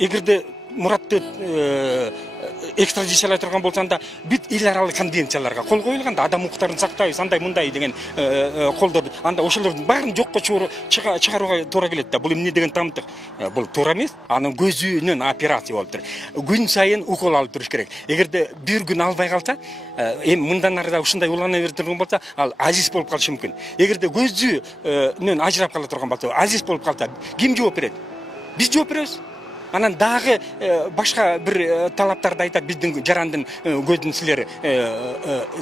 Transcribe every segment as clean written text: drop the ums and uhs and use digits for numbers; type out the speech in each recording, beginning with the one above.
эгерде Muratты экстрадициялай турган болсаң да бүт эл аралык конвенцияларга кол коюлган да, адам укуктарын сактайбыз, андай мындай деген колдорду, анда ошолордун баарын жокко чыгарууга туура келет да. Бул эмне деген тамтык? Бул туура эмес. Анын көзүнөн операция болуп тур. Күн сайын укол алып туруш керек. Эгерде бир күн албай калса, эми мындан арыда ушундай улана берип турган болсо, ал азиз болуп калышы мүмкүн. Эгерде көзүнөн ажырап кала турган болсо, азиз болуп калса, ким жооп берет? Биз жооп беребиз. Анан дагы башка бир талаптарды айтат, биздин жарандын көзүн силер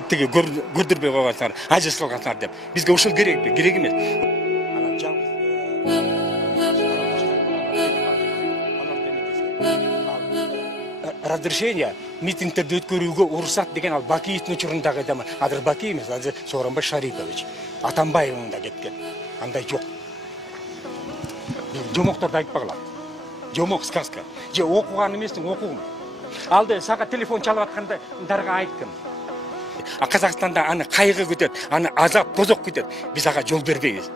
тиги көрдүрбөй койгансыңар, ажыз кылгансыңар деп. Бизге ушул керекпи? Керек эмес. Анан жалгыз разрешение митингтерди өткөрүүгө уруксат деген ал Бакиевдин учурундагы дема. Азыр Бакиев эмес, азыр Сооронбай Шарипович, Атамбаевдин да кеткен. Андай жок. Жомокторду айтпагыла. Жомок сказка. Же окуган эмесин, окугун. Алды сага телефон чалып атканда дарга айткым. Казакстанда аны кайгы күтөт, аны азап, тозок күтөт. Биз ага жол бербейбиз.